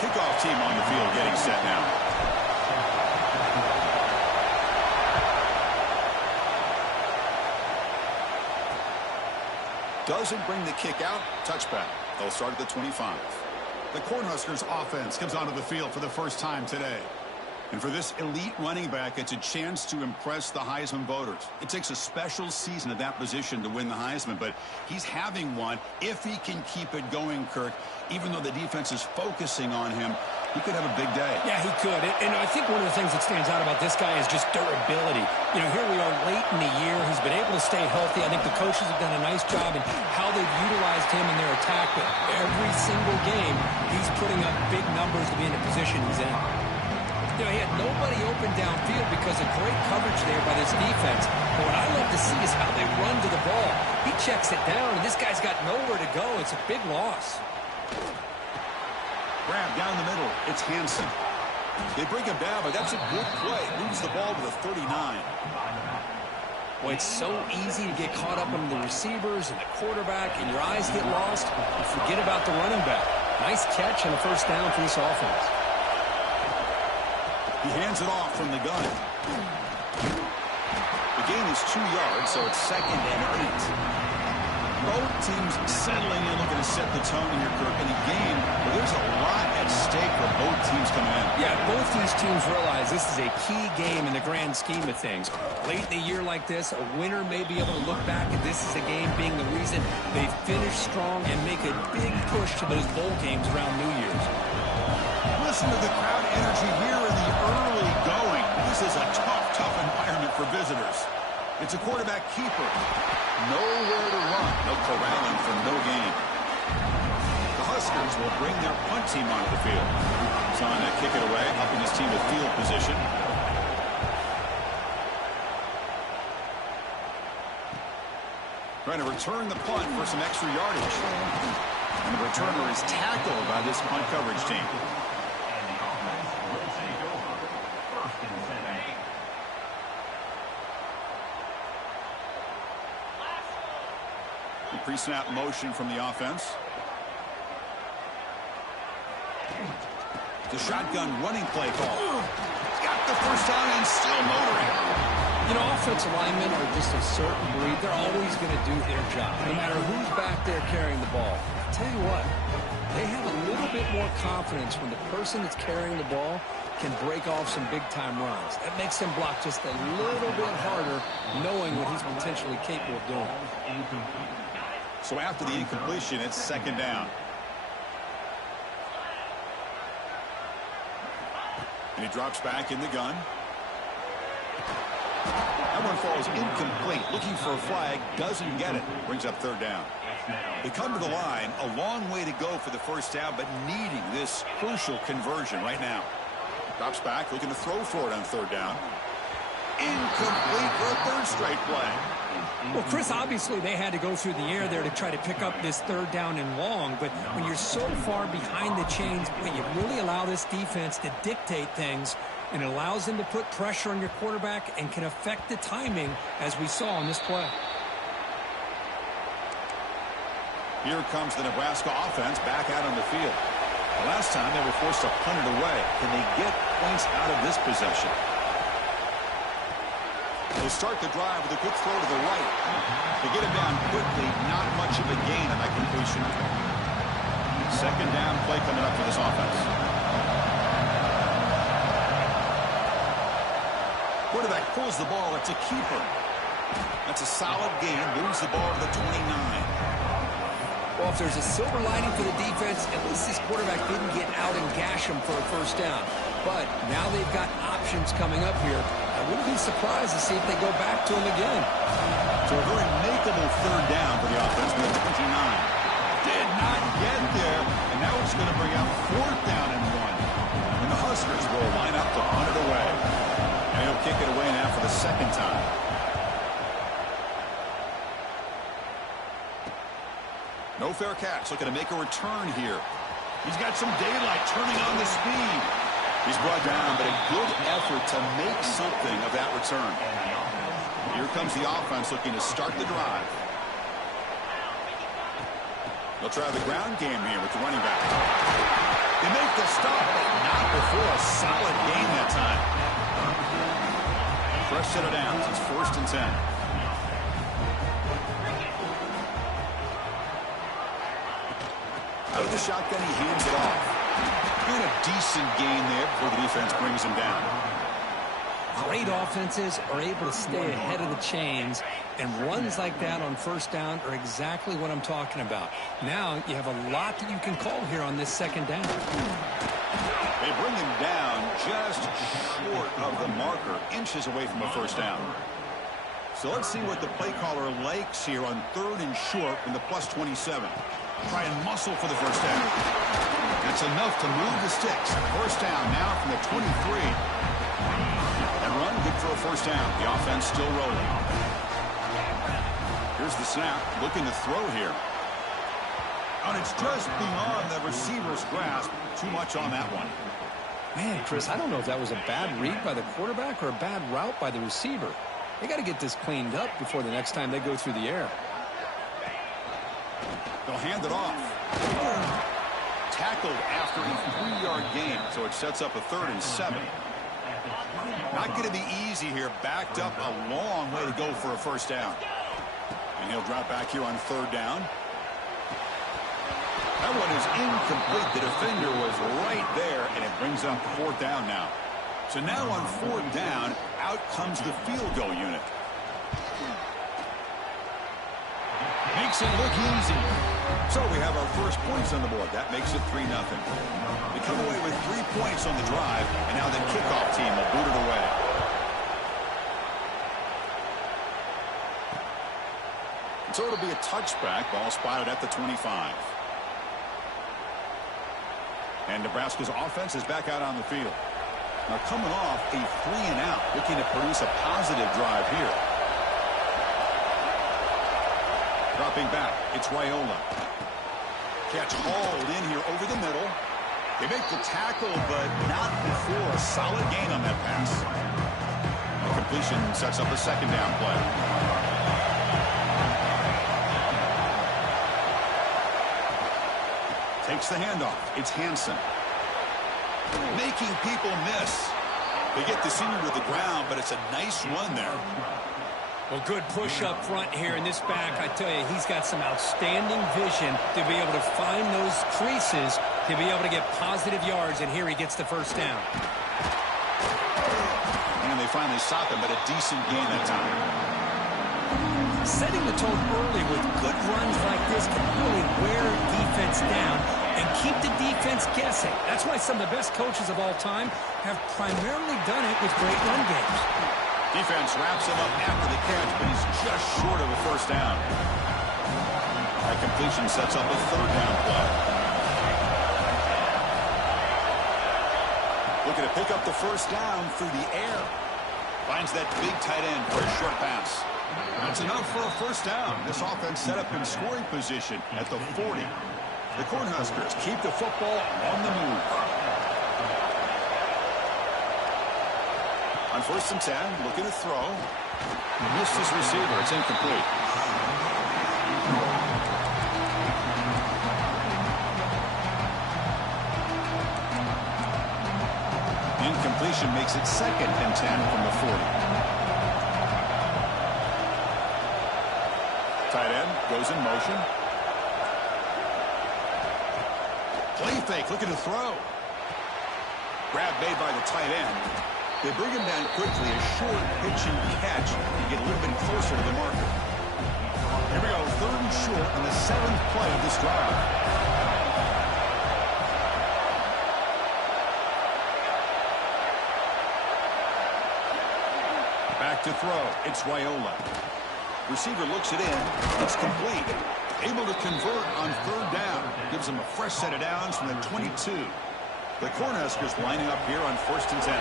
Kickoff team on the field getting set now. Doesn't bring the kick out. Touchback. They'll start at the 25. The Cornhuskers offense comes onto the field for the first time today. And for this elite running back, it's a chance to impress the Heisman voters. It takes a special season at that position to win the Heisman, but he's having one if he can keep it going, Kirk. Even though the defense is focusing on him, he could have a big day. Yeah, he could. And I think one of the things that stands out about this guy is just durability. You know, here we are late in the year. He's been able to stay healthy. I think the coaches have done a nice job in how they've utilized him in their attack. But every single game, he's putting up big numbers to be in the position he's in. You know, he had nobody open downfield because of great coverage there by this defense. But what I love to see is how they run to the ball. He checks it down, and this guy's got nowhere to go. It's a big loss. Grab down the middle. It's Hansen. They bring him down, but that's a good play. Moves the ball to the 39. Boy, it's so easy to get caught up on the receivers and the quarterback, and your eyes get lost. You forget about the running back. Nice catch and a first down for this offense. He hands it off from the gun. The gain is 2 yards, so it's second and 8. Both teams settling in, looking to set the tone here, Kirk, in a game where there's a lot at stake for both teams coming in. Yeah, both these teams realize this is a key game in the grand scheme of things. Late in a year like this, a winner may be able to look back at this as a game being the reason they finish strong and make a big push to those bowl games around New Year's. Listen to the crowd energy here in the early going. This is a tough environment for visitors. It's a quarterback keeper. Nowhere to run. No corralling for no gain. The Huskers will bring their punt team onto the field. Trying to kick it away, helping his team with field position. Trying to return the punt for some extra yardage. And the returner is tackled by this punt coverage team. Pre-snap motion from the offense. The shotgun running play call. Got the first down and still motoring. You know, offensive linemen are just a certain breed. They're always going to do their job, no matter who's back there carrying the ball. I'll tell you what, they have a little bit more confidence when the person that's carrying the ball can break off some big-time runs. That makes them block just a little bit harder, knowing what he's potentially capable of doing. So after the incompletion, it's second down. And he drops back in the gun. That one falls incomplete. Looking for a flag, doesn't get it. Brings up third down. They come to the line, a long way to go for the first down, but needing this crucial conversion right now. Drops back, looking to throw for it on third down. Incomplete for a third straight play. Well, Chris, obviously they had to go through the air there to try to pick up this third down and long, but when you're so far behind the chains, you really allow this defense to dictate things, and it allows them to put pressure on your quarterback and can affect the timing, as we saw on this play. Here comes the Nebraska offense back out on the field. The last time they were forced to punt it away. Can they get points out of this possession? They'll start the drive with a quick throw to the right. They get it down quickly, not much of a gain on that completion. Second down play coming up for this offense. Quarterback pulls the ball. It's a keeper. That's a solid gain. Moves the ball to the 29. Well, if there's a silver lining for the defense, at least this quarterback didn't get out and gash him for a first down. But now they've got options coming up here. I wouldn't be surprised to see if they go back to him again. So a very makeable third down for the offense with 29. Did not get there, and now it's going to bring out fourth down and 1. And the Huskers will line up to punt it away. And he'll kick it away now for the second time. No fair catch, looking to make a return here. He's got some daylight, turning on the speed. He's brought down, but a good effort to make something of that return. Here comes the offense looking to start the drive. They'll try the ground game here with the running back. They make the stop, but not before a solid gain that time. Fresh set of downs. It's 1st and 10. Out of the shotgun, he hands it off. And a decent gain there before the defense brings him down. Great offenses are able to stay ahead of the chains, and runs like that on 1st down are exactly what I'm talking about. Now you have a lot that you can call here on this 2nd down. They bring him down just short of the marker, inches away from a 1st down. So let's see what the play caller likes here on 3rd and short from the +27. Try and muscle for the 1st down. That's enough to move the sticks. 1st down now from the 23. And run good for a 1st down. The offense still rolling. Here's the snap. Looking to throw here. And it's just beyond the receiver's grasp. Too much on that one. Man, Chris, I don't know if that was a bad read by the quarterback or a bad route by the receiver. They got to get this cleaned up before the next time they go through the air. They'll hand it off. Tackled after a 3-yard gain, so it sets up a 3rd and 7. Not going to be easy here. Backed up a long way to go for a 1st down. And he'll drop back here on 3rd down. That one is incomplete. The defender was right there, and it brings up 4th down now. So now on 4th down, out comes the field goal unit. Makes it look easy. So we have our first points on the board. That makes it 3-0. They come away with 3 points on the drive, and now the kickoff team will boot it away. So it'll be a touchback. Ball spotted at the 25. And Nebraska's offense is back out on the field. Now coming off a 3-and-out, looking to produce a positive drive here. Dropping back, it's Raiola. Catch hauled in here over the middle. They make the tackle, but not before a solid gain on that pass. And completion sets up a 2nd down play. Takes the handoff. It's Hansen. Making people miss. They get the senior to the ground, but it's a nice run there. Well, good push up front here in this back. I tell you, he's got some outstanding vision to be able to find those creases to be able to get positive yards, and here he gets the 1st down. And they finally stop him, but a decent gain that time. Setting the tone early with good runs like this can really wear defense down and keep the defense guessing. That's why some of the best coaches of all time have primarily done it with great run games. Defense wraps him up after the catch, but he's just short of a 1st down. That completion sets up a 3rd down play. Looking to pick up the 1st down through the air. Finds that big tight end for a short pass. That's enough for a 1st down. This offense set up in scoring position at the 40. The Cornhuskers keep the football on the move. On 1st and 10, looking to throw. Missed his receiver. It's incomplete. Incompletion makes it 2nd and 10 from the 40. Tight end goes in motion. Play fake, looking to throw. Grab made by the tight end. They bring him down quickly, a short pitch and catch to get a little bit closer to the marker. Here we go, 3rd and short on the 7th play of this drive. Back to throw, it's Raiola. Receiver looks it in, it's complete. Able to convert on 3rd down. Gives them a fresh set of downs from the 22. The Cornhuskers lining up here on 1st and 10.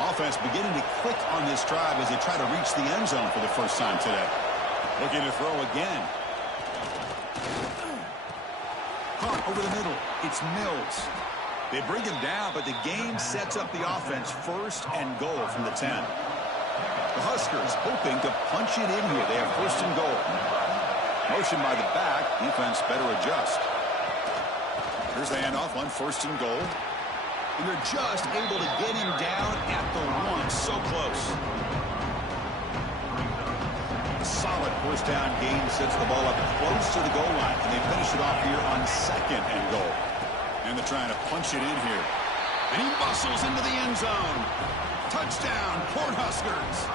Offense beginning to click on this drive as they try to reach the end zone for the first time today. Looking to throw again. Caught over the middle. It's Mills. They bring him down, but the game sets up the offense first and goal from the 10. The Huskers hoping to punch it in here. They have first and goal. Motion by the back. Defense better adjust. Here's the handoff on first and goal. And they're just able to get him down at the 1. So close. A solid first down gain sets the ball up close to the goal line. And they finish it off here on second and goal. And they're trying to punch it in here. And he muscles into the end zone. Touchdown, Cornhuskers.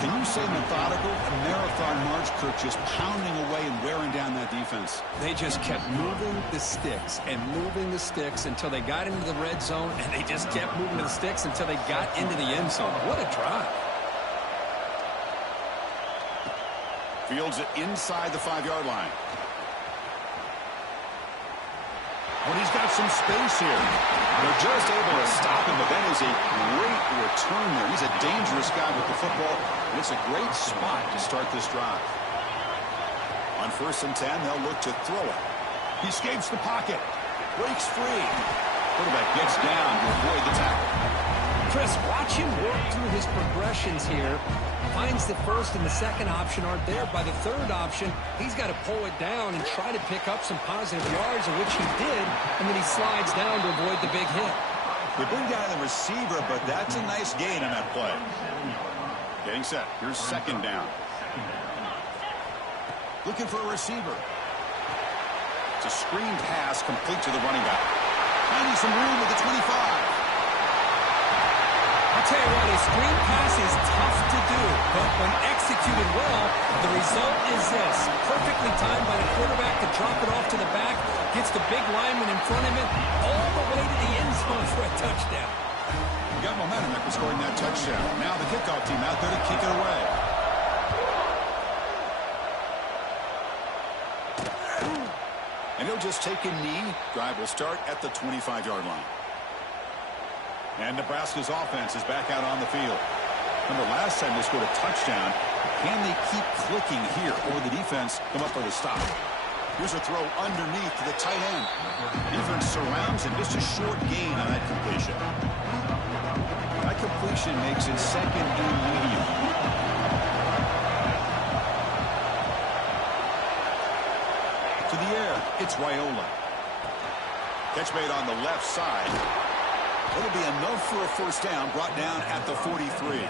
Can you say methodical? A marathon march, Kirk, just pounding away and wearing down that defense. They just kept moving the sticks and moving the sticks until they got into the red zone, and they just kept moving the sticks until they got into the end zone. What a drive. Fields it inside the 5-yard line. But he's got some space here. They're just able to stop him, but that is a great return there. He's a dangerous guy with the football, and it's a great spot to start this drive. On first and 10, they'll look to throw it. He escapes the pocket, breaks free. Quarterback gets down to avoid the tackle. Chris, watch him work through his progressions here. Finds the first and the second option aren't there. By the third option, he's got to pull it down and try to pick up some positive yards, of which he did, and then he slides down to avoid the big hit. They bring down the receiver, but that's a nice gain on that play. Getting set. Here's second down. Looking for a receiver. It's a screen pass complete to the running back. Finding some room at the 25. I'll tell you what, a screen pass is tough to do, but when executed well, the result is this. Perfectly timed by the quarterback to drop it off to the back, gets the big lineman in front of him, all the way to the end zone for a touchdown. You got momentum after scoring that touchdown. Now the kickoff team out there to kick it away. And he'll just take a knee. Drive will start at the 25-yard line. And Nebraska's offense is back out on the field. Remember, last time they scored a touchdown. Can they keep clicking here, or will the defense come up with a stop? Here's a throw underneath to the tight end. Defense surrounds him. Just a short gain on that completion. That completion makes it second and medium. To the air, it's Raiola. Catch made on the left side. It'll be enough for a first down, brought down at the 43.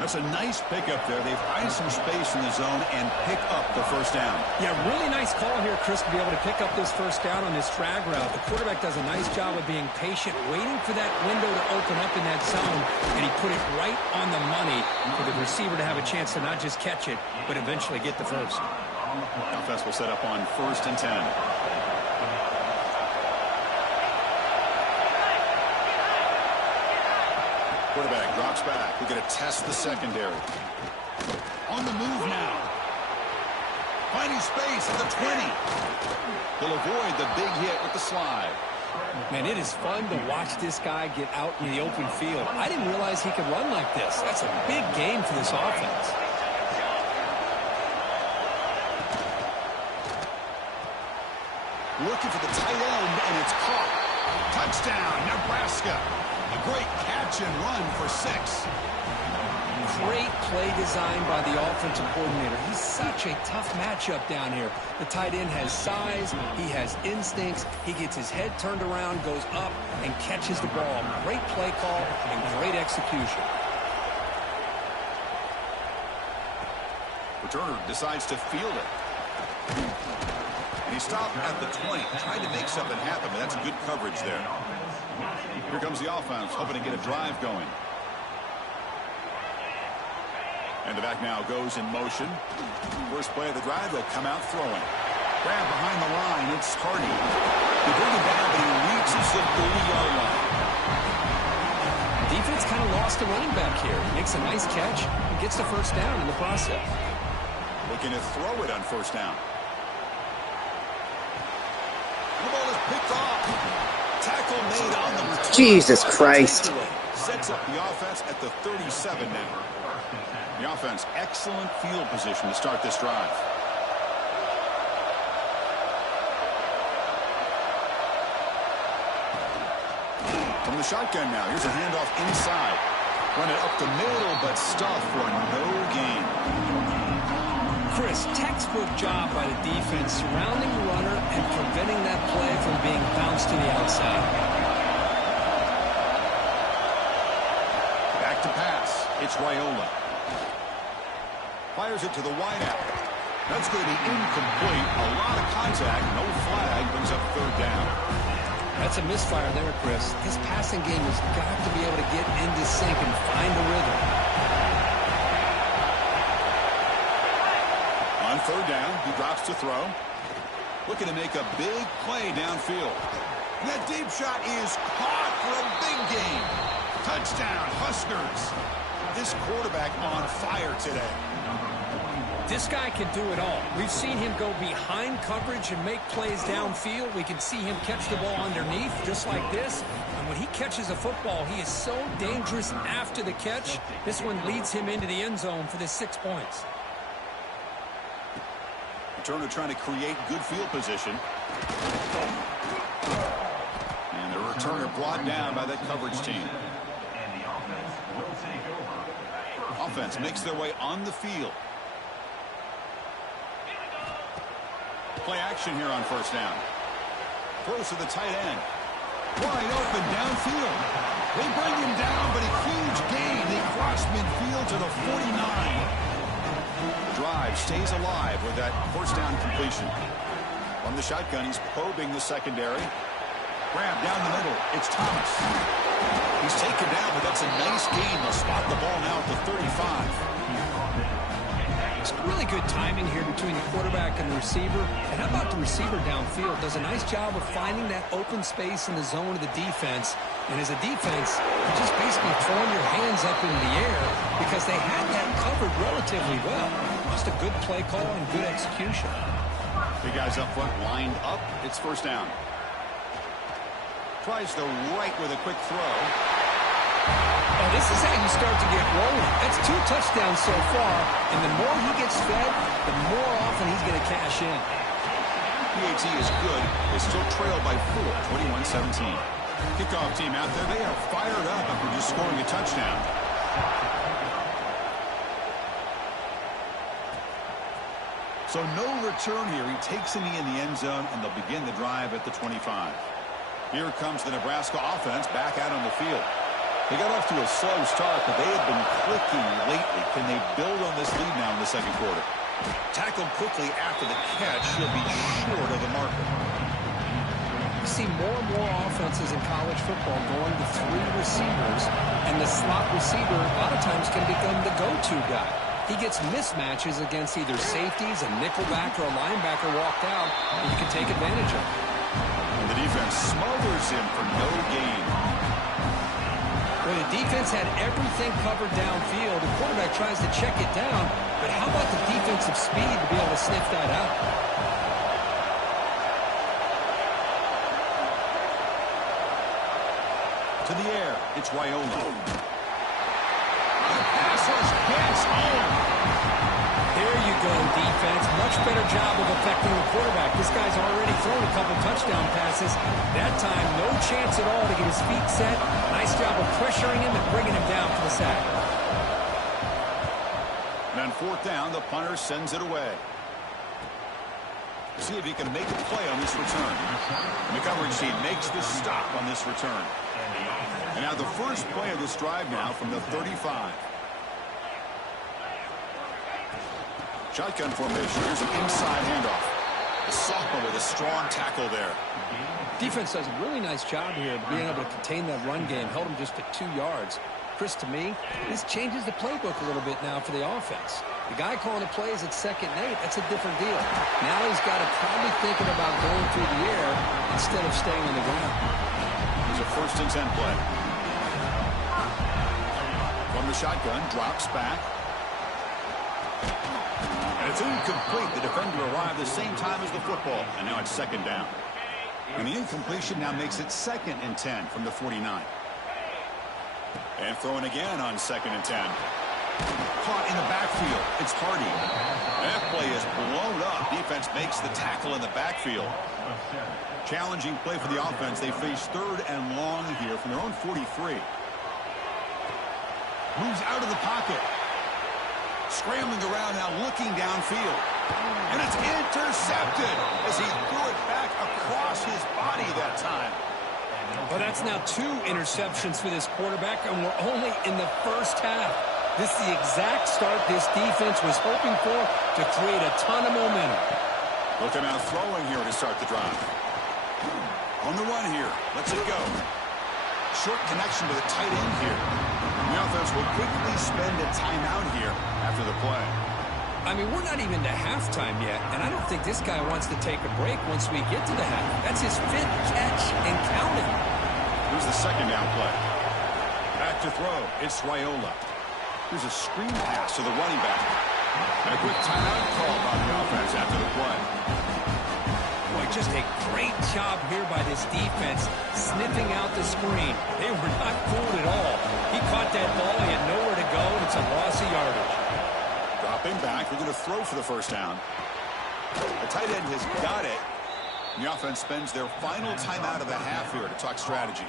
That's a nice pickup there. They find some space in the zone and pick up the first down. Yeah, really nice call here, Chris, to be able to pick up this first down on this drag route. The quarterback does a nice job of being patient, waiting for that window to open up in that zone, and he put it right on the money for the receiver to have a chance to not just catch it, but eventually get the first. Offense will set up on first and 10. Quarterback drops back. We're going to test the secondary. On the move now. Finding space at the 20. He'll avoid the big hit with the slide. Man, it is fun to watch this guy get out in the open field. I didn't realize he could run like this. That's a big game for this offense. Looking for the tight end, and it's caught. Touchdown, Nebraska. A great catch and run for 6. Great play design by the offensive coordinator. He's such a tough matchup down here. The tight end has size. He has instincts. He gets his head turned around, goes up, and catches the ball. Great play call and great execution. Returner decides to field it. And he stopped at the 20, trying to make something happen, but that's good coverage there. Here comes the offense, hoping to get a drive going. And the back now goes in motion. First play of the drive, they'll come out throwing. Grab behind the line, it's Hardy. They bring him down, but he reaches the 30-yard line. Defense kind of lost the running back here. Makes a nice catch and gets the first down in the process. Looking to throw it on first down. The ball is picked off. Tackle made on the return. Jesus Christ. Sets up the offense at the 37 now. The offense, excellent field position to start this drive. From the shotgun now, here's a handoff inside. Run it up the middle, but stuff for no gain. Chris, textbook job by the defense surrounding the runner and preventing that play from being bounced to the outside. Back to pass. It's Raiola. Fires it to the wideout. That's going to be incomplete. A lot of contact. No flag. Brings up third down. That's a misfire there, Chris. This passing game has got to be able to get into sync and find a rhythm. On third down, he drops to throw. Looking to make a big play downfield. And that deep shot is caught for a big gain. Touchdown, Huskers. This quarterback on fire today. This guy can do it all. We've seen him go behind coverage and make plays downfield. We can see him catch the ball underneath just like this. And when he catches a football, he is so dangerous after the catch. This one leads him into the end zone for the 6 points. Returner trying to create good field position. And the returner brought down by that coverage team. Offense makes their way on the field. Play action here on first down. Throws to the tight end. Wide open downfield. They bring him down, but a huge gain. They cross midfield to the 49. Drive stays alive with that first down completion. From the shotgun, he's probing the secondary. Grab down the middle. It's Thomas. He's taken down, but that's a nice gain. They'll spot the ball now at the 35. It's really good timing here between the quarterback and the receiver. And how about the receiver downfield? Does a nice job of finding that open space in the zone of the defense. And as a defense, you're just basically throwing your hands up in the air because they had that covered relatively well. Just a good play call and good execution. Big guys up front lined up. It's first down. Tries the right with a quick throw. Oh, this is how you start to get rolling. That's 2 touchdowns so far, and the more he gets fed, the more often he's going to cash in. PAT is good. They still trail by 4, 21-17. Kickoff team out there. They are fired up after just scoring a touchdown. So no return here. He takes a knee in the end zone, and they'll begin the drive at the 25. Here comes the Nebraska offense back out on the field. They got off to a slow start, but they have been clicking lately. Can they build on this lead now in the second quarter? Tackled quickly after the catch. He'll be short of the marker. You see more and more offenses in college football going to 3 receivers, and the slot receiver a lot of times can become the go-to guy. He gets mismatches against either safeties, a nickelback, or a linebacker walked out, and you can take advantage of it. And the defense smothers him for no gain. When the defense had everything covered downfield, the quarterback tries to check it down, but how about the defensive speed to be able to sniff that out? To the air, it's Raiola. The pass rush hits home. There you go, defense. Much better job of affecting the quarterback. This guy's already thrown a couple touchdown passes. That time, no chance at all to get his feet set. Nice job of pressuring him and bringing him down for the sack. And on fourth down, the punter sends it away. See if he can make a play on this return. And the coverage team makes the stop on this return. And now the first play of this drive now from the 35. Shotgun formation. Here's an inside handoff. The sophomore with a strong tackle there. Defense does a really nice job here of being able to contain that run game. Held him just at 2 yards. Chris, to me, this changes the playbook a little bit now for the offense. The guy calling the plays at 2nd and 8, that's a different deal. Now he's got to probably thinking about going through the air instead of staying on the ground. There's a 1st and 10 play. From the shotgun, drops back. And it's incomplete. The defender arrived the same time as the football. And now it's 2nd down. And the incompletion now makes it 2nd and 10 from the 49. And throwing again on 2nd and 10. Caught in the backfield. It's Hardy. That play is blown up. Defense makes the tackle in the backfield. Challenging play for the offense. They face 3rd and long here from their own 43. Moves out of the pocket. Scrambling around now, looking downfield. And it's intercepted as he threw it back across his body that time. Well, that's now 2 interceptions for this quarterback, and we're only in the first half. This is the exact start this defense was hoping for to create a ton of momentum. Looking out throwing here to start the drive. On the run here. Lets it go. Short connection to the tight end here. The offense will quickly spend a timeout here after the play. I mean, we're not even to halftime yet, and I don't think this guy wants to take a break once we get to the half. That's his 5th catch and counting. Here's the 2nd down play. Back to throw. It's Raiola. Here's a screen pass to the running back. And a quick timeout call by the offense after the play. Boy, just a great job here by this defense, sniffing out the screen. They were not fooled at all. He caught that ball, he had nowhere to go, and it's a loss of yardage. Dropping back, they're going to throw for the 1st down. The tight end has got it. And the offense spends their final timeout of the half here to talk strategy.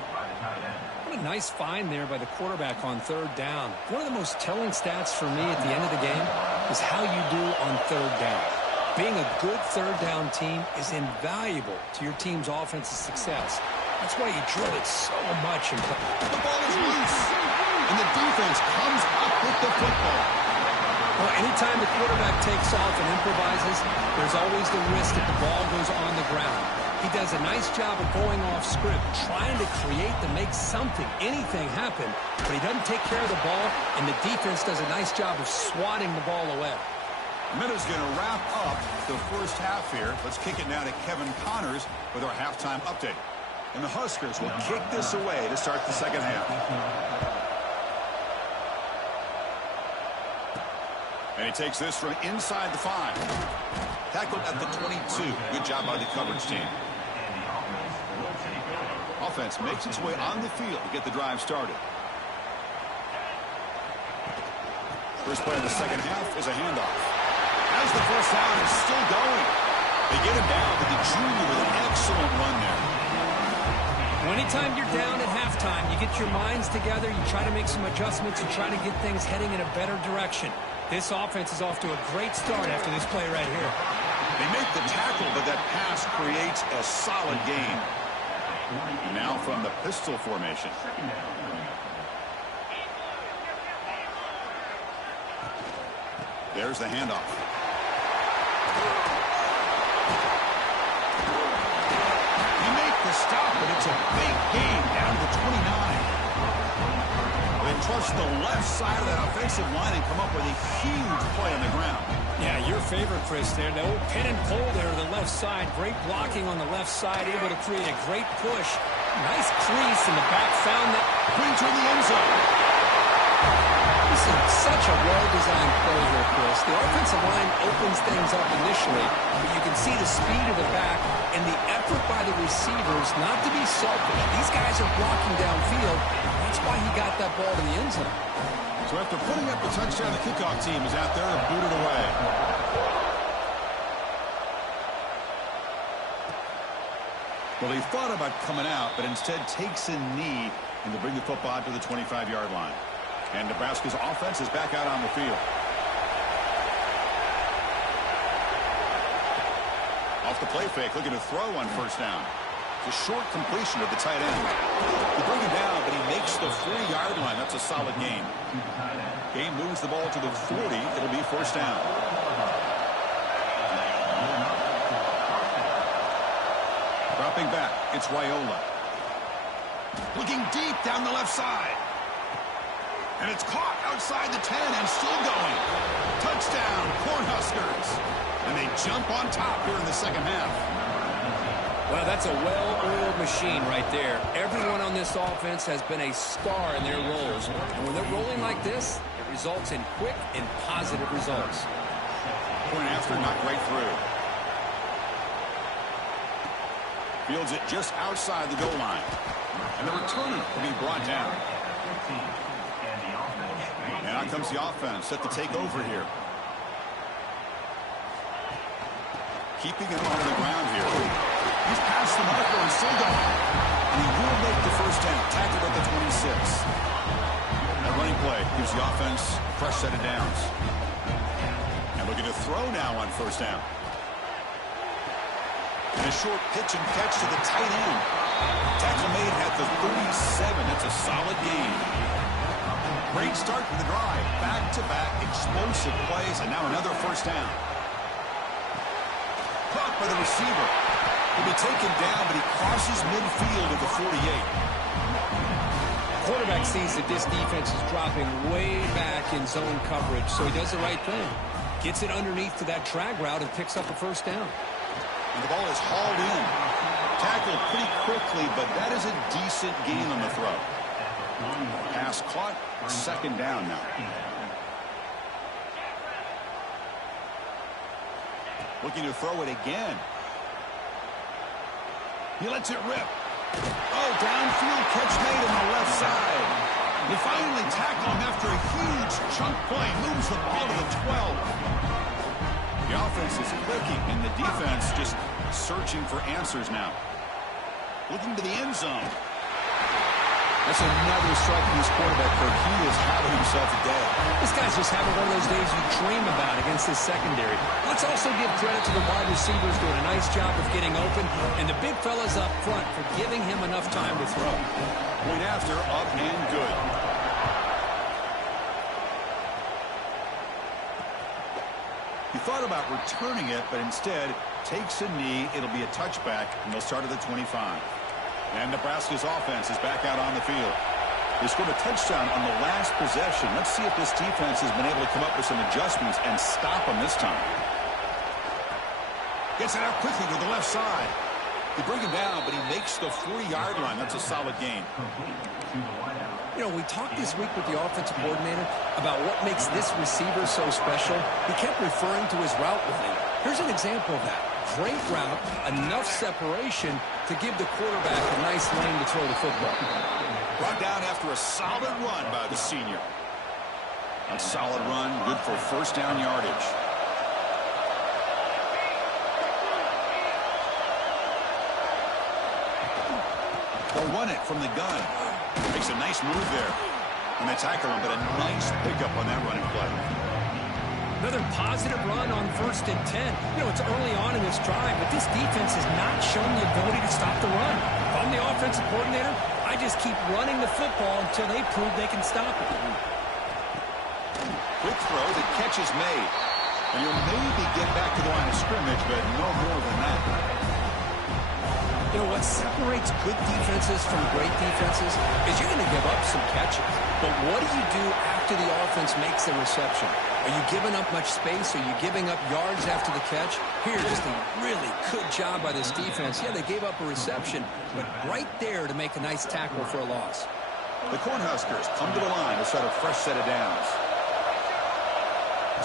What a nice find there by the quarterback on 3rd down. One of the most telling stats for me at the end of the game is how you do on 3rd down. Being a good 3rd down team is invaluable to your team's offensive success. That's why you drill it so much. And the ball is loose, and the defense comes up with the football. Well, anytime the quarterback takes off and improvises, there's always the risk that the ball goes on the ground. He does a nice job of going off script, trying to create to make something, anything happen, but he doesn't take care of the ball, and the defense does a nice job of swatting the ball away. Minuta's going to wrap up the first half here. Let's kick it now to Kevin Connors with our halftime update. And the Huskers will kick this away to start the 2nd half. And he takes this from inside the 5. Tackled at the 22. Good job by the coverage team. Offense makes its way on the field to get the drive started. First play of the 2nd half is a handoff. As the first down is still going. They get him down to the junior with an excellent run there. Anytime you're down at halftime, you get your minds together, you try to make some adjustments, you try to get things heading in a better direction. This offense is off to a great start after this play right here. They make the tackle, but that pass creates a solid gain. Now from the pistol formation. There's the handoff. They make the stop, but it's a big gain down to the 29. They trust the left side of that offensive line and come up with a huge play on the ground. Yeah, your favorite, Chris, there. The old pin and pull there to the left side. Great blocking on the left side, able to create a great push. Nice crease in the back, found that. Brings her in the end zone. This is such a well-designed play here, Chris. The offensive line opens things up initially, but you can see the speed of the back and the effort by the receivers not to be selfish. These guys are blocking downfield. That's why he got that ball to the end zone. So after putting up the touchdown, the kickoff team is out there and booted away. Well, he thought about coming out, but instead takes a knee and to bring the football to the 25-yard line. And Nebraska's offense is back out on the field. Off the play fake, looking to throw on first down. It's a short completion of the tight end. They bring him down, but he makes the 40-yard line. That's a solid gain. Game moves the ball to the 40. It'll be first down. Dropping back, it's Raiola. Looking deep down the left side. And it's caught outside the 10 and still going. Touchdown, Cornhuskers. And they jump on top here in the second half. Well, that's a well-oiled machine right there. Everyone on this offense has been a star in their roles. And when they're rolling like this, it results in quick and positive results. Point after, not right through. Fields it just outside the goal line. And the returner will be brought down. And out comes the offense set to take over here. Keeping him on the ground here. He's past the marker and still going. And he will make the first down. Tackled at the 26. That running play gives the offense a fresh set of downs. And looking to throw now on first down. And a short pitch and catch to the tight end. Tackle made at the 37. That's a solid gain. Great start to the drive. Back-to-back explosive plays, and now another first down. Caught by the receiver. He'll be taken down, but he crosses midfield at the 48. Quarterback sees that this defense is dropping way back in zone coverage, so he does the right thing. Gets it underneath to that drag route and picks up a first down. And the ball is hauled in. Tackled pretty quickly, but that is a decent gain on the throw. Pass caught, second down now. Looking to throw it again. He lets it rip. Oh, downfield catch made on the left side. They finally tackle him after a huge chunk play. Moves the ball to the 12. The offense is clicking, and the defense just searching for answers now. Looking to the end zone. That's another strike from this quarterback, Kirk. He is having himself a day. This guy's just having one of those days you dream about against this secondary. Let's also give credit to the wide receivers doing a nice job of getting open, and the big fellas up front for giving him enough time to throw. Point after, up and good. He thought about returning it, but instead takes a knee. It'll be a touchback, and they'll start at the 25. And Nebraska's offense is back out on the field. They scored a touchdown on the last possession. Let's see if this defense has been able to come up with some adjustments and stop them this time. Gets it out quickly to the left side. They bring him down, but he makes the 40-yard line. That's a solid gain. You know, we talked this week with the offensive coordinator about what makes this receiver so special. He kept referring to his route running. Here's an example of that. Great route, enough separation to give the quarterback a nice lane to throw the football. Brought down after a solid run by the senior. A solid run, good for first down yardage. They'll run it from the gun. Makes a nice move there. And they tackle him, but a nice pickup on that running play. Another positive run on 1st and 10. You know, it's early on in this drive, but this defense has not shown the ability to stop the run. If I'm the offensive coordinator, I just keep running the football until they prove they can stop it. Quick throw, the catch is made. And you'll maybe get back to the line of scrimmage, but no more than that. You know, what separates good defenses from great defenses is you're going to give up some catches. But what do you do after the offense makes the reception? Are you giving up much space? Are you giving up yards after the catch? Here, just a really good job by this defense. Yeah, they gave up a reception, but right there to make a nice tackle for a loss. The Cornhuskers come to the line to set a fresh set of downs.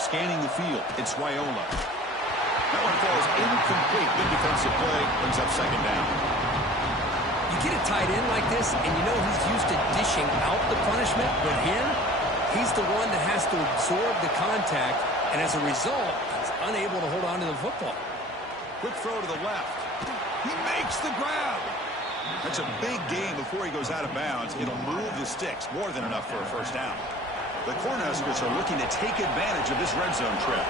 Scanning the field, it's Raiola. That one falls incomplete. Good defensive play, brings up second down. You get a tight end like this, and you know he's used to dishing out the punishment, but here, he's the one that has to absorb the contact, and as a result, he's unable to hold on to the football. Quick throw to the left. He makes the grab. That's a big gain before he goes out of bounds. It'll move the sticks, more than enough for a first down. The Cornhuskers are looking to take advantage of this red zone trip.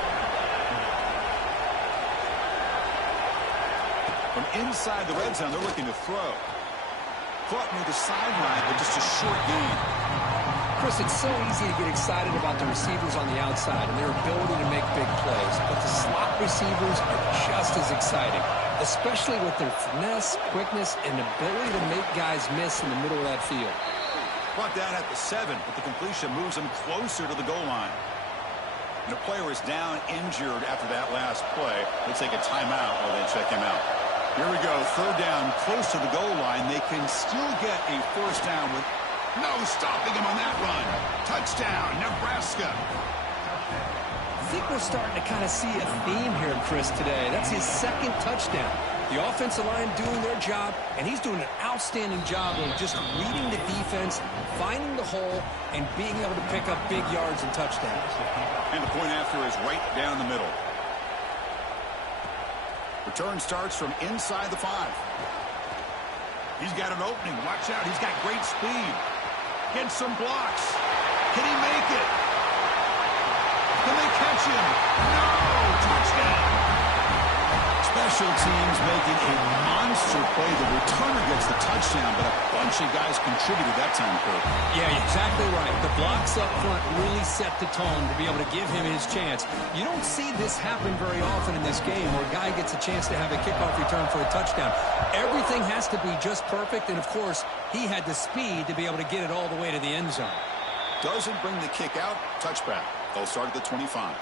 From inside the red zone, they're looking to throw. Caught near the sideline, but just a short gain. Chris, it's so easy to get excited about the receivers on the outside and their ability to make big plays, but the slot receivers are just as exciting, especially with their finesse, quickness, and ability to make guys miss in the middle of that field. Brought down at the 7, but the completion moves him closer to the goal line. And the player is down injured after that last play. They'll take a timeout while they check him out. Here we go, third down, close to the goal line. They can still get a first down with no stopping him on that run. Touchdown, Nebraska. I think we're starting to kind of see a theme here, Chris, today. That's his second touchdown. The offensive line doing their job, and he's doing an outstanding job of just reading the defense, finding the hole, and being able to pick up big yards and touchdowns. And the point after is right down the middle. Return starts from inside the 5. He's got an opening. Watch out. He's got great speed. Gets some blocks. Can he make it? Can they catch him? No! Touchdown! Special teams making a monster play. The returner gets the touchdown, but a bunch of guys contributed that time, Kurt. Yeah, exactly right. The blocks up front really set the tone to be able to give him his chance. You don't see this happen very often in this game where a guy gets a chance to have a kickoff return for a touchdown. Everything has to be just perfect, and of course, he had the speed to be able to get it all the way to the end zone. Doesn't bring the kick out. Touchback. They'll start at the 25.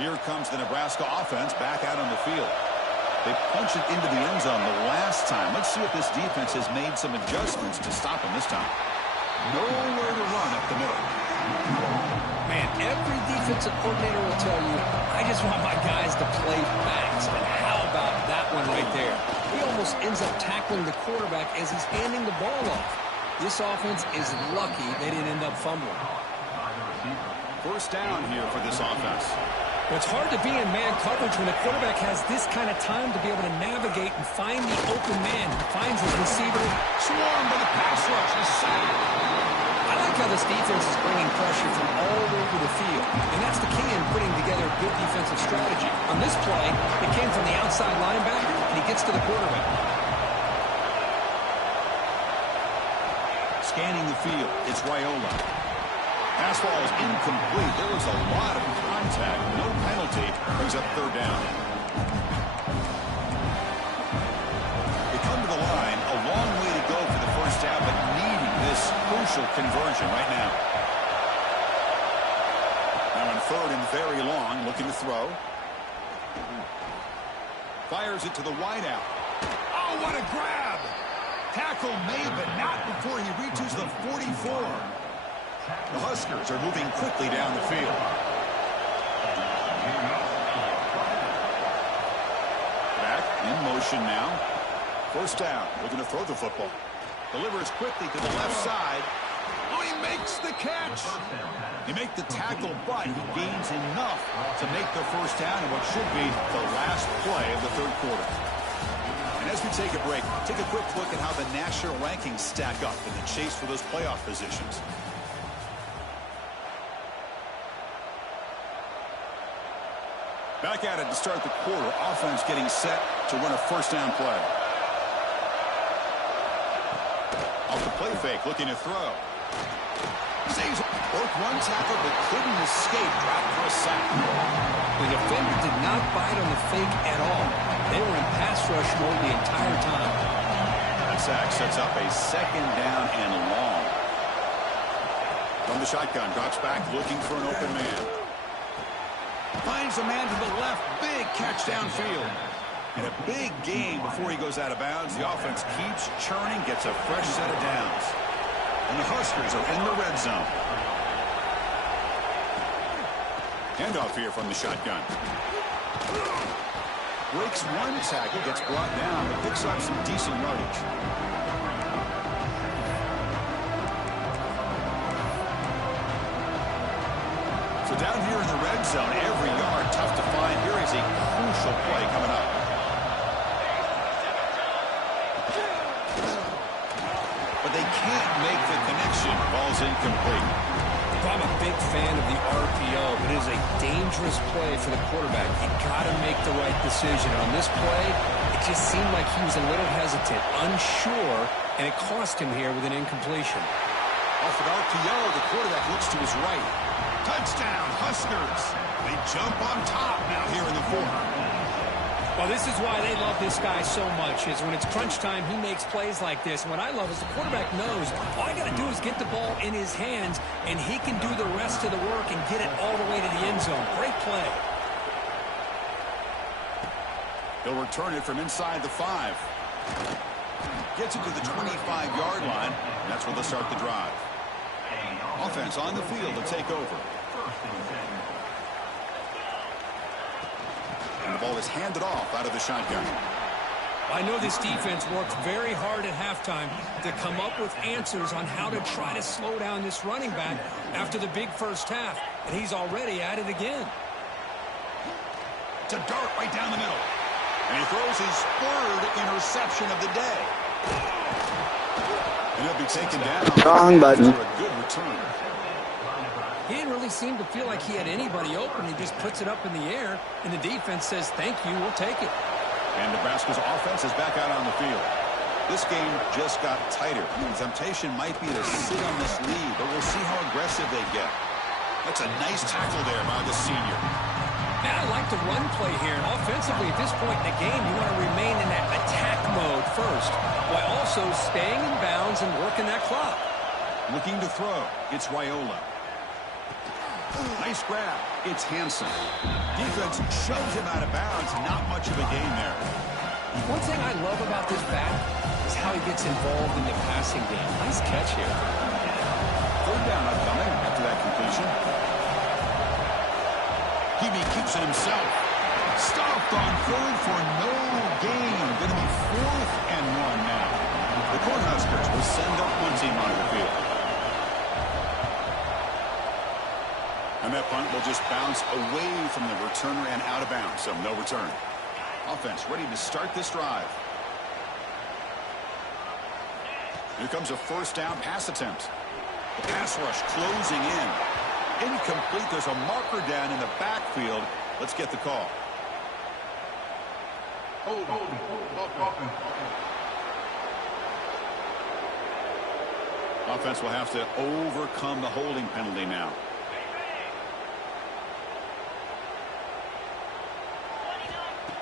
Here comes the Nebraska offense back out on the field. They punched it into the end zone the last time. Let's see if this defense has made some adjustments to stop them this time. Nowhere to run up the middle. Man, every defensive coordinator will tell you, I just want my guys to play fast. And how about that one right there? He almost ends up tackling the quarterback as he's handing the ball off. This offense is lucky they didn't end up fumbling. First down here for this offense. Well, it's hard to be in man coverage when the quarterback has this kind of time to be able to navigate and find the open man. He finds his receiver. Swarmed by the pass rush. The sack. I like how this defense is bringing pressure from all over the field. And that's the key in putting together a good defensive strategy. On this play, it came from the outside linebacker, and he gets to the quarterback. Scanning the field. It's Raiola. Pass ball is incomplete. There was a lot of contact. No penalty. Brings up third down. They come to the line. A long way to go for the first down, but needing this crucial conversion right now. Now on third and very long, looking to throw. Fires it to the wideout. Oh, what a grab! Tackle made, but not before he reaches the 44. The Huskers are moving quickly down the field. Back in motion now. First down. Looking to throw the football. Delivers quickly to the left side. Oh, he makes the catch. He makes the tackle, but he gains enough to make the first down in what should be the last play of the third quarter. And as we take a break, take a quick look at how the national rankings stack up in the chase for those playoff positions. Back at it to start the quarter. Offense getting set to run a first down play. Off the play fake, looking to throw. Saves broke one tackle but couldn't escape. Dropped for a sack. The defender did not bite on the fake at all. They were in pass rush mode the entire time. That sack sets up a second down and long. From the shotgun, drops back, looking for an open man. Finds a man to the left. Big catch downfield. And a big gain before he goes out of bounds. The offense keeps churning, gets a fresh set of downs. And the Huskers are in the red zone. Handoff here from the shotgun. Breaks one tackle, gets brought down, but picks up some decent yardage. So down here in the red zone, every yard tough to find. Here is a crucial play coming up. But they can't make the connection. Ball's incomplete. I'm a big fan of the RPO, but it is a dangerous play for the quarterback. You got to make the right decision. On this play, it just seemed like he was a little hesitant, unsure, and it cost him here with an incompletion. Off an RPO, the quarterback looks to his right. Touchdown, Huskers. They jump on top now here in the fourth. Well, this is why they love this guy so much, is when it's crunch time, he makes plays like this. And what I love is the quarterback knows all I got to do is get the ball in his hands, and he can do the rest of the work and get it all the way to the end zone. Great play. They'll return it from inside the 5. Gets it to the 25-yard line, and that's where they'll start the drive. Offense on the field to take over. And the ball is handed off out of the shotgun. I know this defense worked very hard at halftime to come up with answers on how to try to slow down this running back after the big first half, and he's already at it again. It's a dart right down the middle. And he throws his third interception of the day. And he'll be taken down. Wrong button. For a good return. He didn't really seem to feel like he had anybody open. He just puts it up in the air, and the defense says, thank you, we'll take it. And Nebraska's offense is back out on the field. This game just got tighter. The temptation might be to sit on this lead, but we'll see how aggressive they get. That's a nice tackle there by the senior. Man, I like the run play here. And offensively, at this point in the game, you want to remain in that attack mode first, while also staying in bounds and working that clock. Looking to throw. It's Raiola. Nice grab. It's Hansen. Defense shoves him out of bounds. Not much of a gain there. One thing I love about this back is how he gets involved in the passing game. Nice catch here. Third down upcoming after that completion. Hebe keeps it himself. Stopped on third for no gain. Going to be 4th and 1 now. The Cornhuskers will send their punt team onto the field. And that punt will just bounce away from the returner and out of bounds, so no return. Offense ready to start this drive. Here comes a first down pass attempt. The pass rush closing in. Incomplete. There's a marker down in the backfield. Let's get the call. Offense will have to overcome the holding penalty now.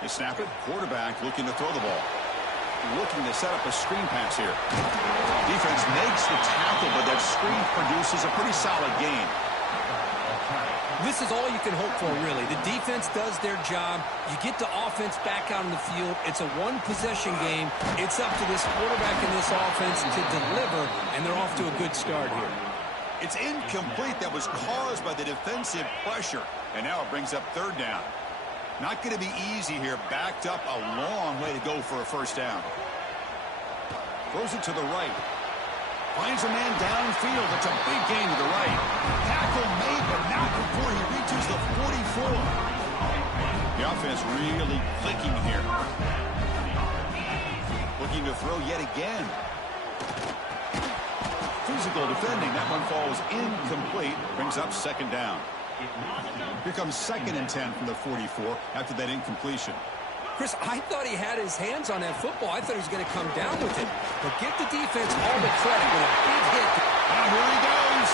They snap it. Quarterback looking to throw the ball. Looking to set up a screen pass here. Defense makes the tackle, but that screen produces a pretty solid gain. This is all you can hope for, really. The defense does their job. You get the offense back out on the field. It's a one-possession game. It's up to this quarterback and this offense to deliver, and they're off to a good start here. It's incomplete. That was caused by the defensive pressure, and now it brings up third down. Not going to be easy here. Backed up a long way to go for a first down. Throws it to the right. Finds a man downfield. It's a big gain to the right. Tackle made, but not before he reaches the 44. The offense really clicking here. Looking to throw yet again. Physical defending. That one falls incomplete. Brings up second down. Here comes 2nd and 10 from the 44 after that incompletion. Chris, I thought he had his hands on that football. I thought he was going to come down with it. But give the defense all the credit with a big hit. And here he goes.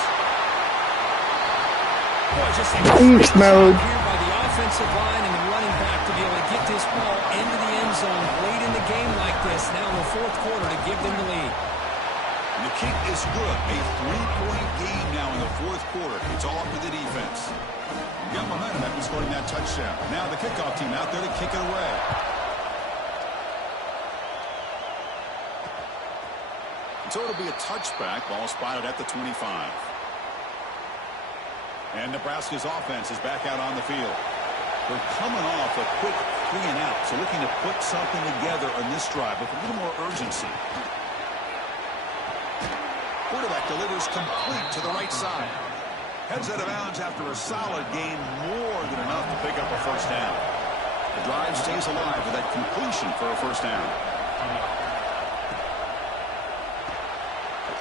Boy, just a Beast mode here by the offensive line and the running back to be able to get this ball into the end zone late in the game like this. Now in the 4th quarter to give them the lead. And the kick is good. A 3-point game now in the 4th quarter. It's all up to the defense. You got momentum after scoring that touchdown. Now the kickoff team out there to kick it away. So it'll be a touchback. Ball spotted at the 25. And Nebraska's offense is back out on the field. They're coming off a quick 3-and-out. So looking to put something together on this drive with a little more urgency. Quarterback delivers complete to the right side. Heads out of bounds after a solid gain, more than enough to pick up a first down. The drive stays alive with that completion for a first down.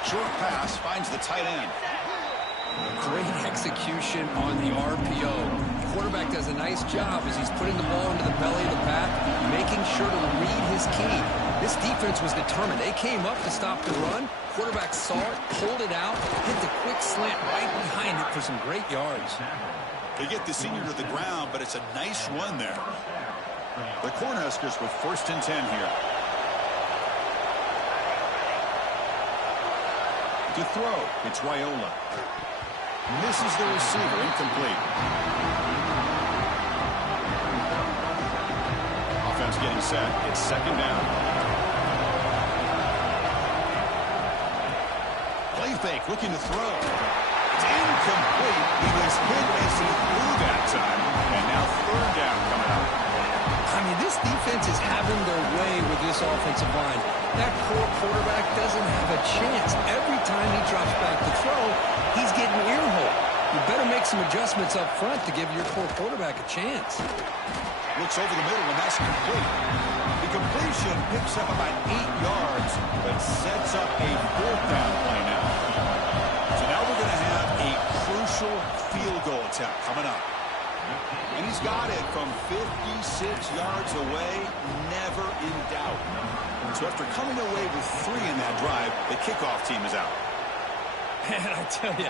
Short pass finds the tight end. Great execution on the RPO. The quarterback does a nice job as he's putting the ball into the belly of the pack, making sure to read his key. This defense was determined. They came up to stop the run. Quarterback saw it, pulled it out, hit the quick slant right behind it for some great yards. They get the senior to the ground, but it's a nice run there. The Cornhuskers with 1st and 10 here. To throw, it's Raiola. Misses the receiver, incomplete. Offense getting set. It's 2nd down. Play fake, looking to throw. It's incomplete. He was hit as he threw that time. And now 3rd down coming up. mean, this defense is having their way with this offensive line. That poor quarterback doesn't have a chance. Every time he drops back to throw, he's getting ear-hole. You better make some adjustments up front to give your poor quarterback a chance. Looks over the middle, and that's complete. The completion picks up about 8 yards, but sets up a 4th down play now. So now we're going to have a crucial field goal attempt coming up. And he's got it from 56 yards away, never in doubt. So after coming away with 3 in that drive, the kickoff team is out. Man, I tell you,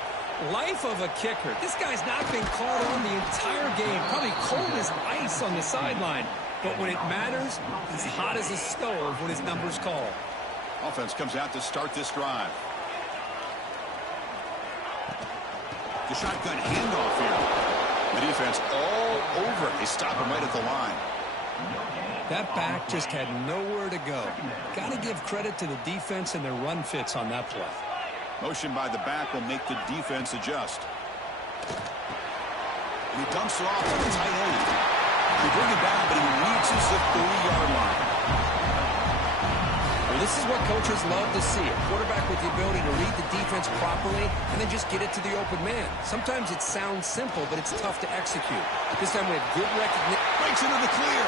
life of a kicker. This guy's not been called on the entire game. Probably cold as ice on the sideline. But when it matters, he's hot as a stove when his number's called. Offense comes out to start this drive. The shotgun handoff here. The defense all over it. They stop him right at the line. That back just had nowhere to go. Got to give credit to the defense and their run fits on that play. Motion by the back will make the defense adjust. And he dumps it off to the tight end. They bring it down, but he leads us the 30-yard line. Well, this is what coaches love to see. A quarterback with the ability to read the defense properly and then just get it to the open man. Sometimes it sounds simple, but it's tough to execute. This time we have good recognition. Breaks into the clear.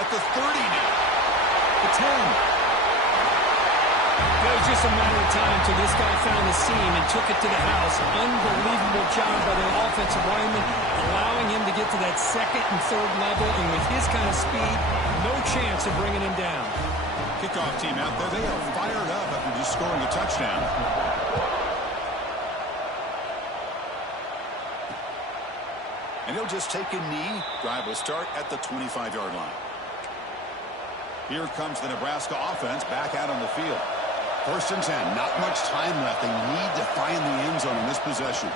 At the 30 now. The 10. It was just a matter of time until this guy found the seam and took it to the house. Unbelievable job by the offensive lineman, allowing him to get to that 2nd and 3rd level. And with his kind of speed, no chance of bringing him down. Kickoff team out there. They are fired up after just scoring a touchdown. And he'll just take a knee. Drive will start at the 25-yard line. Here comes the Nebraska offense back out on the field. 1st and 10. Not much time left. They need to find the end zone in this possession.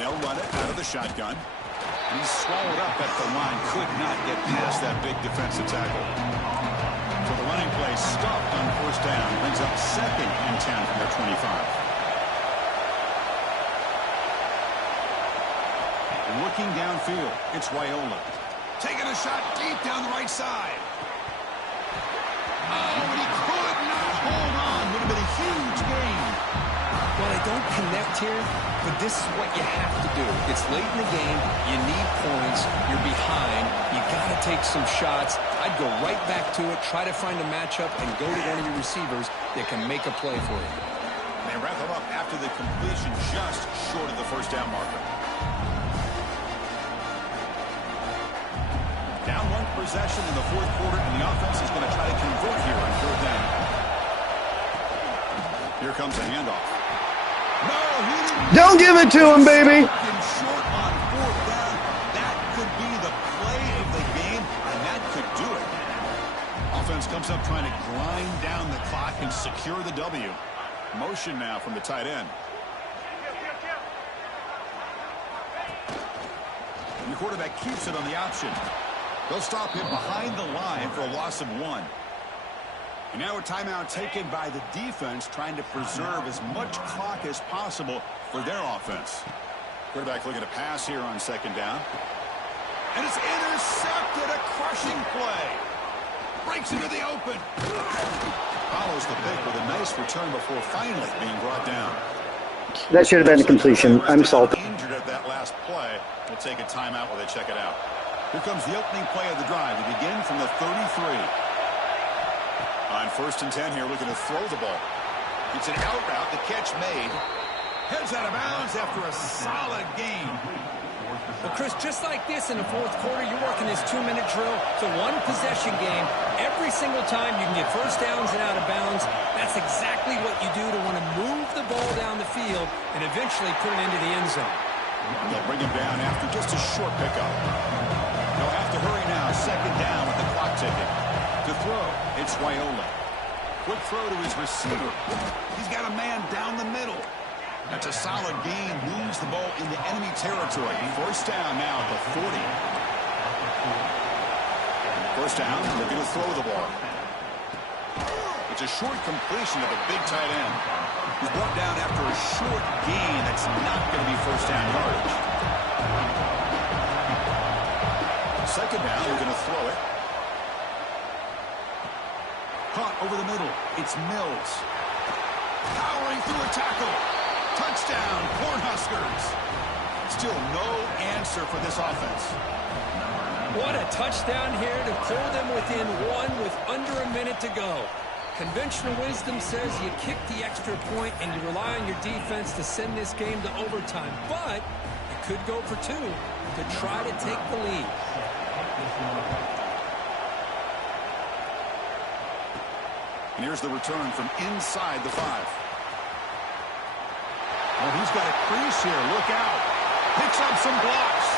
They'll run it out of the shotgun. And he's swallowed up at the line. Could not get past that big defensive tackle. So the running play stopped on 1st down. Brings up 2nd and 10 from their 25. Looking downfield, it's Wyola. Taking a shot deep down the right side. Oh, and he could not hold on. Would have been a huge gain. Well, they don't connect here, but this is what you have to do. It's late in the game. You need points. You're behind. You got to take some shots. I'd go right back to it, try to find a matchup, and go to one of your receivers that can make a play for you. They wrap him up after the completion just short of the 1st down marker. Down 1 possession in the 4th quarter, and the offense is going to try to convert here on 4th down. Here comes a handoff. No, he didn't. Don't give it to him, baby. Short on 4th down. That could be the play of the game, and that could do it. Offense comes up trying to grind down the clock and secure the W. Motion now from the tight end. And the quarterback keeps it on the option. They'll stop him behind the line for a loss of 1. And now a timeout taken by the defense, trying to preserve as much clock as possible for their offense. Quarterback looking to pass here on 2nd down. And it's intercepted. A crushing play. Breaks into the open. Follows the pick with a nice return before finally being brought down. That should have been a completion. I'm salty. Injured at that last play. We'll take a timeout while they check it out. Here comes the opening play of the drive. They begin from the 33. On 1st and 10 here, looking to throw the ball. It's an out route. The catch made. Heads out of bounds after a solid game. Well, Chris, just like this in the 4th quarter, you're working this 2-minute drill. It's a 1-possession game. Every single time you can get 1st downs and out of bounds. That's exactly what you do to want to move the ball down the field and eventually put it into the end zone. They'll bring him down after just a short pickup. They'll have to hurry now. 2nd down with the clock ticking. To throw, it's Wyola. Quick throw to his receiver. He's got a man down the middle. That's a solid gain. Moves the ball into enemy territory. 1st down now at the 40. 1st down, looking to throw the ball. It's a short completion of a big tight end. He's brought down after a short gain. That's not going to be 1st down yardage. 2nd down, they're going to throw it. Caught over the middle. It's Mills. Powering through a tackle. Touchdown, Cornhuskers. Still no answer for this offense. What a touchdown here to pull them within one with under a minute to go. Conventional wisdom says you kick the extra point and you rely on your defense to send this game to overtime. But you could go for two to try to take the lead. And here's the return from inside the 5. Oh, he's got a crease here. Look out. Picks up some blocks.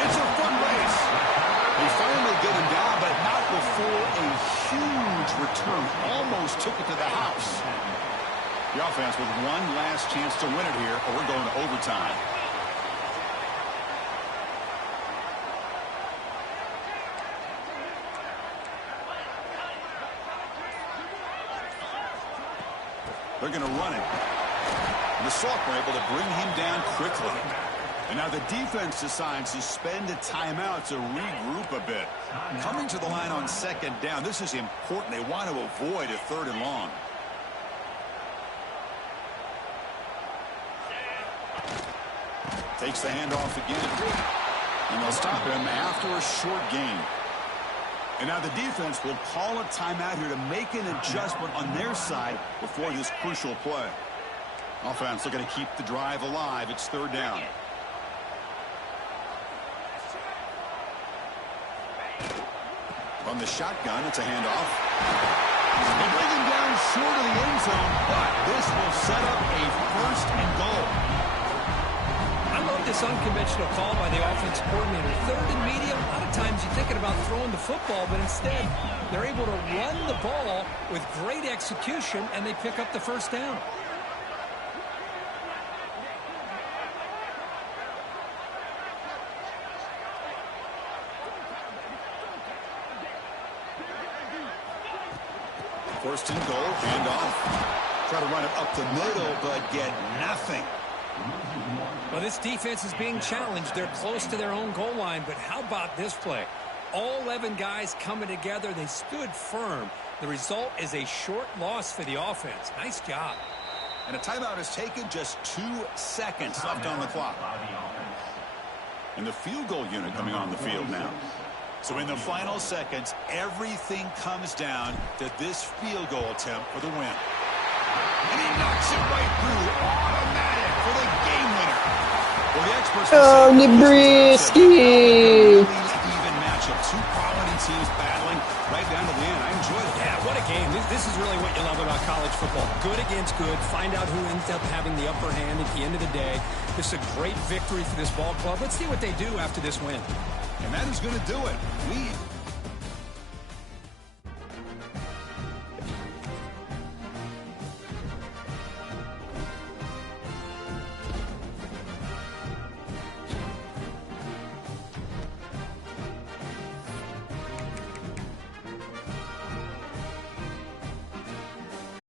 It's a foot race. They finally get him down, but not before a huge return. Almost took it to the house. The offense with one last chance to win it here, or we're going to overtime. They're going to run it. And the Salk were able to bring him down quickly. And now the defense decides to spend a timeout to regroup a bit. Coming to the line on second down, this is important. They want to avoid a 3rd and long. Takes the handoff again. And they'll stop him after a short gain. And now the defense will call a timeout here to make an adjustment on their side before this crucial play. Offense looking to keep the drive alive. It's 3rd down. From the shotgun, it's a handoff. They bring him down short of the end zone, but this will set up a 1st and goal. I love this unconventional call by the offense coordinator. 3rd and medium, a lot of times you're thinking about throwing the football, but instead they're able to run the ball with great execution, and they pick up the 1st down. First and goal, handoff. Try to run it up the middle, but get nothing. Well, this defense is being challenged. They're close to their own goal line, but how about this play? All 11 guys coming together. They stood firm. The result is a short loss for the offense. Nice job. And a timeout is taken. Just 2 seconds left on the clock. And the field goal unit coming on the field now. So in the final seconds, everything comes down to this field goal attempt for the win. And he knocks it right through. Automatic for the game winner. Well, the experts Nebraska! Even matchup. 2 quality teams battling right down to the end. I enjoyed it. Yeah, what a game. This is really what you love about college football. Good against good. Find out who ends up having the upper hand at the end of the day. This is a great victory for this ball club. Let's see what they do after this win. And that is going to do it. We